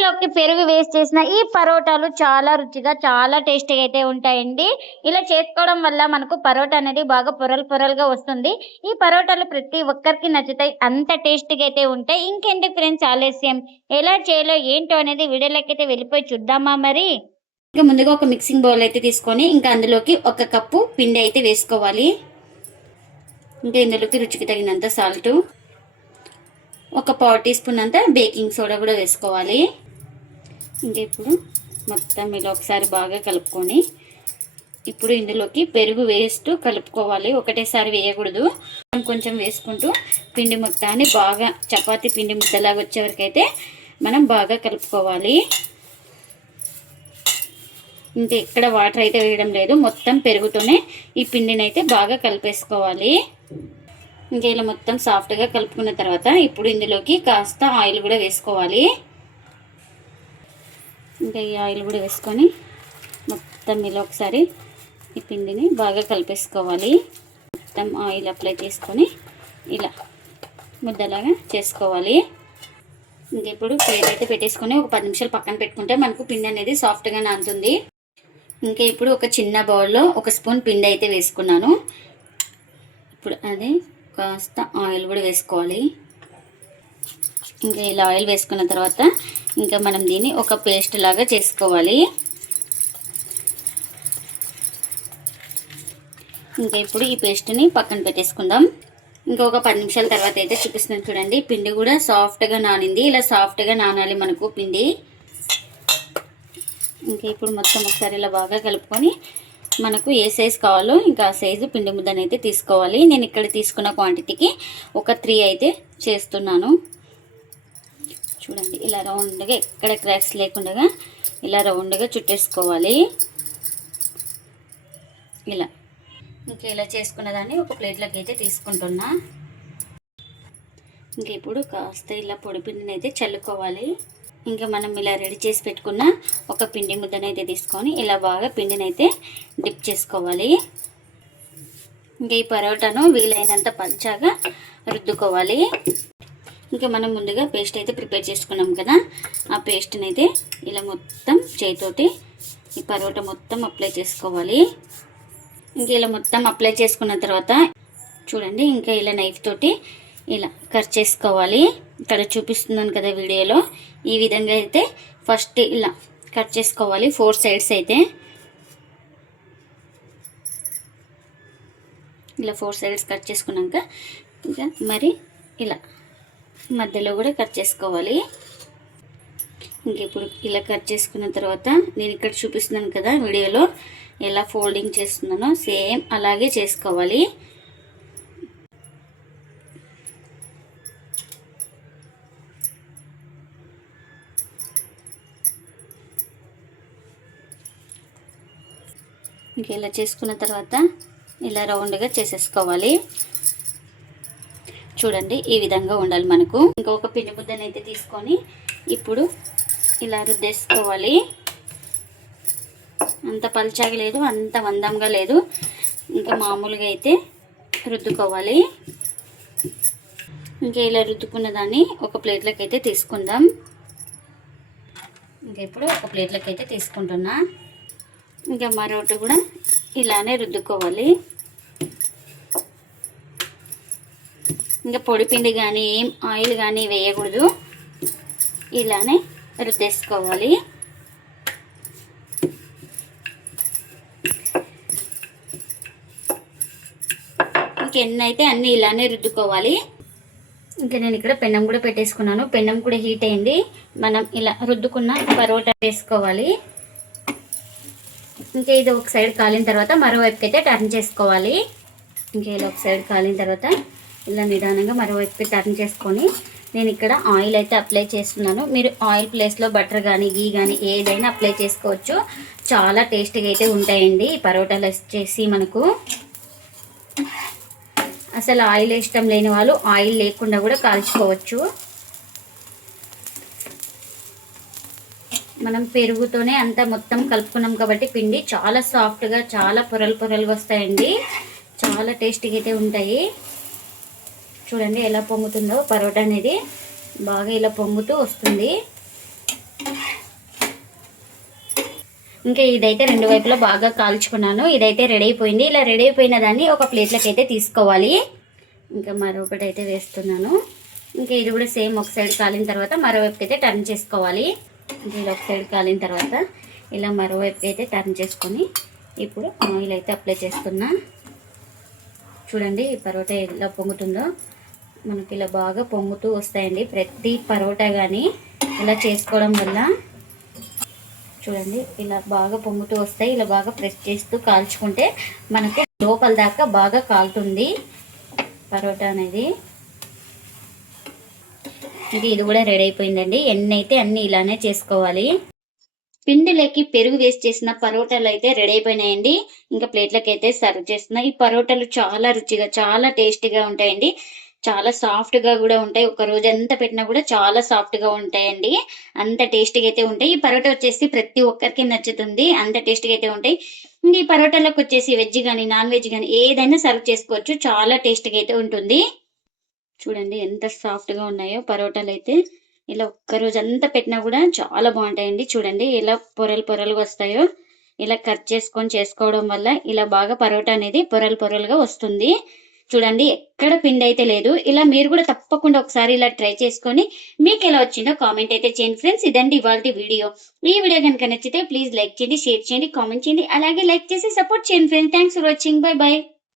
పిండిలోకి పెరుగు వేసి చేసిన ఈ పరోటాలు చాలా రుచిగా, చాలా టేస్టీగా అయితే ఉంటాయండి. ఇలా చేసుకోవడం వల్ల మనకు పరోటా అనేది బాగా పొరలు పొరలుగా వస్తుంది. ఈ పరోటాలు ప్రతి ఒక్కరికి నచ్చుతాయి. అంత టేస్టీగా అయితే ఉంటాయి. ఇంకేంటి ఫ్రెండ్స్ ఆలస్యం, ఎలా చేయాలో ఏంటో అనేది వీడియోలోకి అయితే వెళ్ళిపోయి చూద్దామా మరి. ఇంకా ముందుగా ఒక మిక్సింగ్ బౌల్ అయితే తీసుకొని ఇంకా అందులోకి 1 కప్పు పిండి అయితే వేసుకోవాలి. ఇంకా ఇందులోకి రుచికి తగినంత సాల్ట్, ఒక 1/4 టీ స్పూన్ అంత బేకింగ్ సోడా కూడా వేసుకోవాలి. ఇంకా ఇప్పుడు మొత్తం ఇలా ఒకసారి బాగా కలుపుకొని ఇప్పుడు ఇందులోకి పెరుగు వేస్తూ కలుపుకోవాలి. ఒకటేసారి వేయకూడదు, కొంచెం వేసుకుంటూ పిండి మొత్తాన్ని బాగా చపాతీ పిండి ముద్దలాగా వచ్చే వరకు అయితే మనం బాగా కలుపుకోవాలి. ఇంకా ఎక్కడ వాటర్ అయితే వేయడం లేదు, మొత్తం పెరుగుతూనే ఈ పిండిని అయితే బాగా కలిపేసుకోవాలి. ఇంకా ఇలా మొత్తం సాఫ్ట్గా కలుపుకున్న తర్వాత ఇప్పుడు ఇందులోకి కాస్త ఆయిల్ కూడా వేసుకోవాలి. ఇంకా ఈ ఆయిల్ కూడా వేసుకొని మొత్తం ఇలా ఒకసారి ఈ పిండిని బాగా కలిపేసుకోవాలి. మొత్తం ఆయిల్ అప్లై చేసుకొని ఇలా ముద్దలాగా చేసుకోవాలి. ఇంకా ఇప్పుడు ప్లేట్ అయితే పెట్టేసుకొని ఒక 10 నిమిషాలు పక్కన పెట్టుకుంటే మనకు పిండి అనేది సాఫ్ట్గా నానుతుంది. ఇంకా ఇప్పుడు ఒక చిన్న బౌల్లో 1 స్పూన్ పిండి అయితే వేసుకున్నాను. ఇప్పుడు అదే కాస్త ఆయిల్ కూడా వేసుకోవాలి. ఇంకా ఇలా ఆయిల్ వేసుకున్న తర్వాత ఇంకా మనం దీన్ని ఒక పేస్ట్ లాగా చేసుకోవాలి. ఇంకా ఇప్పుడు ఈ పేస్ట్ని పక్కన పెట్టేసుకుందాం. ఇంకా ఒక 10 నిమిషాల తర్వాత అయితే చూపిస్తున్నాను చూడండి, పిండి కూడా సాఫ్ట్గా నానింది. ఇలా సాఫ్ట్గా నానాలి మనకు పిండి. ఇంకా ఇప్పుడు మొత్తం ఒకసారి ఇలా బాగా కలుపుకొని మనకు ఏ సైజు కావాలో ఇంకా ఆ సైజు పిండి ముద్దను అయితే తీసుకోవాలి. నేను ఇక్కడ తీసుకున్న క్వాంటిటీకి ఒక 3 అయితే చేస్తున్నాను. చూడండి ఇలా రౌండ్గా ఎక్కడ క్రాక్స్ లేకుండా ఇలా రౌండ్గా చుట్టేసుకోవాలి. ఇలా ఇంకా ఇలా చేసుకున్న దాన్ని ఒక ప్లేట్లోకి అయితే తీసుకుంటున్నా. ఇంకా ఇప్పుడు కాస్త ఇలా పొడి పిండిని అయితే చల్లుకోవాలి. ఇంకా మనం ఇలా రెడీ చేసి పెట్టుకున్న ఒక పిండి ముద్దను అయితే తీసుకొని ఇలా బాగా పిండిని అయితే డిప్ చేసుకోవాలి. ఇంకా ఈ పరోటాను వీలైనంత పల్చగా రుద్దుకోవాలి. ఇంకా మనం ముందుగా పేస్ట్ అయితే ప్రిపేర్ చేసుకున్నాం కదా, ఆ పేస్ట్ని అయితే ఇలా మొత్తం చేతితోటి ఈ పరోటా మొత్తం అప్లై చేసుకోవాలి. ఇంకా ఇలా మొత్తం అప్లై చేసుకున్న తర్వాత చూడండి ఇంకా ఇలా నైఫ్ తోటి ఇలా కట్ చేసుకోవాలి. ఇక్కడ చూపిస్తున్నాను కదా వీడియోలో, ఈ విధంగా అయితే ఫస్ట్ ఇలా కట్ చేసుకోవాలి 4 సైడ్స్ అయితే. ఇలా 4 సైడ్స్ కట్ చేసుకున్నాక ఇంకా మరి ఇలా మధ్యలో కూడా కట్ చేసుకోవాలి. ఇంక ఇప్పుడు ఇలా కట్ చేసుకున్న తర్వాత నేను ఇక్కడ చూపిస్తున్నాను కదా వీడియోలో ఎలా ఫోల్డింగ్ చేస్తున్నానో సేమ్ అలాగే చేసుకోవాలి. ఇంకా ఇలా చేసుకున్న తర్వాత ఇలా రౌండ్గా చేసేసుకోవాలి. చూడండి ఈ విధంగా ఉండాలి మనకు. ఇంకొక పిండి ముద్దను అయితే తీసుకొని ఇప్పుడు ఇలా రుద్దేసుకోవాలి. అంత పల్చగా లేదు, అంత మందంగా లేదు, ఇంకా మామూలుగా అయితే రుద్దుకోవాలి. ఇంకా ఇలా రుద్దుకున్న దాన్ని ఒక ప్లేట్లోకి అయితే తీసుకుందాం. ఇంకా ఇప్పుడు ఒక ప్లేట్లోకి అయితే తీసుకుంటున్నా. ఇంకా మరొకటి కూడా ఇలానే రుద్దుకోవాలి. ఇంకా పొడి పిండి కానీ ఏం ఆయిల్ కానీ వేయకూడదు, ఇలానే రుద్దేసుకోవాలి. ఇంకెన్నైతే అన్నీ ఇలానే రుద్దుకోవాలి. ఇంకా నేను ఇక్కడ పెన్నం కూడా పెట్టేసుకున్నాను. పెన్నం కూడా హీట్ అయింది. మనం ఇలా రుద్దుకున్న పరోటా వేసుకోవాలి. ఇంకా ఇది ఒక సైడ్ కాలిన తర్వాత మరోవైపుకి అయితే టర్న్ చేసుకోవాలి. ఇంకా ఇలా ఒక సైడ్ కాలిన తర్వాత ఇలా నిదానంగా మరోవైపుకి టర్న్ చేసుకొని నేను ఇక్కడ ఆయిల్ అయితే అప్లై చేస్తున్నాను. మీరు ఆయిల్ ప్లేస్లో బటర్ కానీ గీ కానీ ఏదైనా అప్లై చేసుకోవచ్చు. చాలా టేస్టీగా అయితే ఉంటాయండి ఈ పరోటాలు వచ్చేసి మనకు. అసలు ఆయిల్ ఇష్టం లేని వాళ్ళు ఆయిల్ లేకుండా కూడా కాల్చుకోవచ్చు. మనం పెరుగుతోనే అంతా మొత్తం కలుపుకున్నాం కాబట్టి పిండి చాలా సాఫ్ట్గా చాలా పొరలు పొరలుగా వస్తాయండి. చాలా టేస్టీగా అయితే ఉంటాయి. చూడండి ఎలా పొంగుతుందో పరోటా అనేది బాగా ఇలా పొంగుతూ వస్తుంది. ఇంకా ఇదైతే రెండు వైపులా బాగా కాల్చుకున్నాను. ఇదైతే రెడీ అయిపోయింది. ఇలా రెడీ అయిపోయిన దాన్ని ఒక ప్లేట్లోకి అయితే తీసుకోవాలి. ఇంకా మరొకటి అయితే వేస్తున్నాను. ఇంకా ఇది కూడా సేమ్ ఒక సైడ్ కాలిన తర్వాత మరోవైపుకి అయితే టర్న్ చేసుకోవాలి. ఇంకా ఇలా ఒక సైడ్ కాలిన తర్వాత ఇలా మరోవైపుకి అయితే టర్న్ చేసుకొని ఇప్పుడు ఆయిల్ అయితే అప్లై చేస్తున్నా. చూడండి ఈ పరోటా ఎలా పొంగుతుందో, మనకి ఇలా బాగా పొంగుతూ వస్తాయండి ప్రతి పరోటా కానీ ఇలా చేసుకోవడం వల్ల. చూడండి ఇలా బాగా పొంగుతూ వస్తాయి. ఇలా బాగా ప్రెస్ చేస్తూ కాల్చుకుంటే మనకు లోపల దాకా బాగా కాలుతుంది పరోటా అనేది. ఇది కూడా రెడీ అయిపోయిందండి. ఎన్ని అయితే అన్ని ఇలానే చేసుకోవాలి. పిండిలోకి పెరుగు వేస్ట్ చేసిన పరోటాలు అయితే రెడీ అయిపోయినాయండి. ఇంకా ప్లేట్లకి అయితే సర్వ్ చేస్తున్నా. ఈ పరోటాలు చాలా రుచిగా చాలా టేస్టీగా ఉంటాయండి. చాలా సాఫ్ట్ గా కూడా ఉంటాయి. ఒక రోజు ఎంత పెట్టినా కూడా చాలా సాఫ్ట్ గా ఉంటాయండి. అంత టేస్టీగా అయితే ఉంటాయి. ఈ పరోటా వచ్చేసి ప్రతి ఒక్కరికి నచ్చుతుంది. అంత టేస్టీగా అయితే ఉంటాయి. ఈ పరోటాలకు వచ్చేసి వెజ్ కానీ నాన్ వెజ్ కానీ ఏదైనా సర్వ్ చేసుకోవచ్చు. చాలా టేస్టీగా అయితే ఉంటుంది. చూడండి ఎంత సాఫ్ట్ గా ఉన్నాయో పరోటాలు అయితే. ఇలా ఒక్క రోజు అంతా పెట్టినా కూడా చాలా బాగుంటాయండి. చూడండి ఇలా పొరలు పొరలుగా వస్తాయో. ఇలా కట్ చేసుకొని చేసుకోవడం వల్ల ఇలా బాగా పరోటా అనేది పొరలు పొరలుగా వస్తుంది. చూడండి ఎక్కడ పిండి అయితే లేదు. ఇలా మీరు కూడా తప్పకుండా ఒకసారి ఇలా ట్రై చేసుకొని మీకు ఎలా వచ్చిందో కామెంట్ అయితే చేయండి ఫ్రెండ్స్. ఇదండి ఇవాల్టి వీడియో. ఈ వీడియో కనుక నచ్చితే ప్లీజ్ లైక్ చేయండి, షేర్ చేయండి, కామెంట్ చేయండి. అలాగే లైక్ చేసి సపోర్ట్ చేయండి friends. Thanks for watching. By by.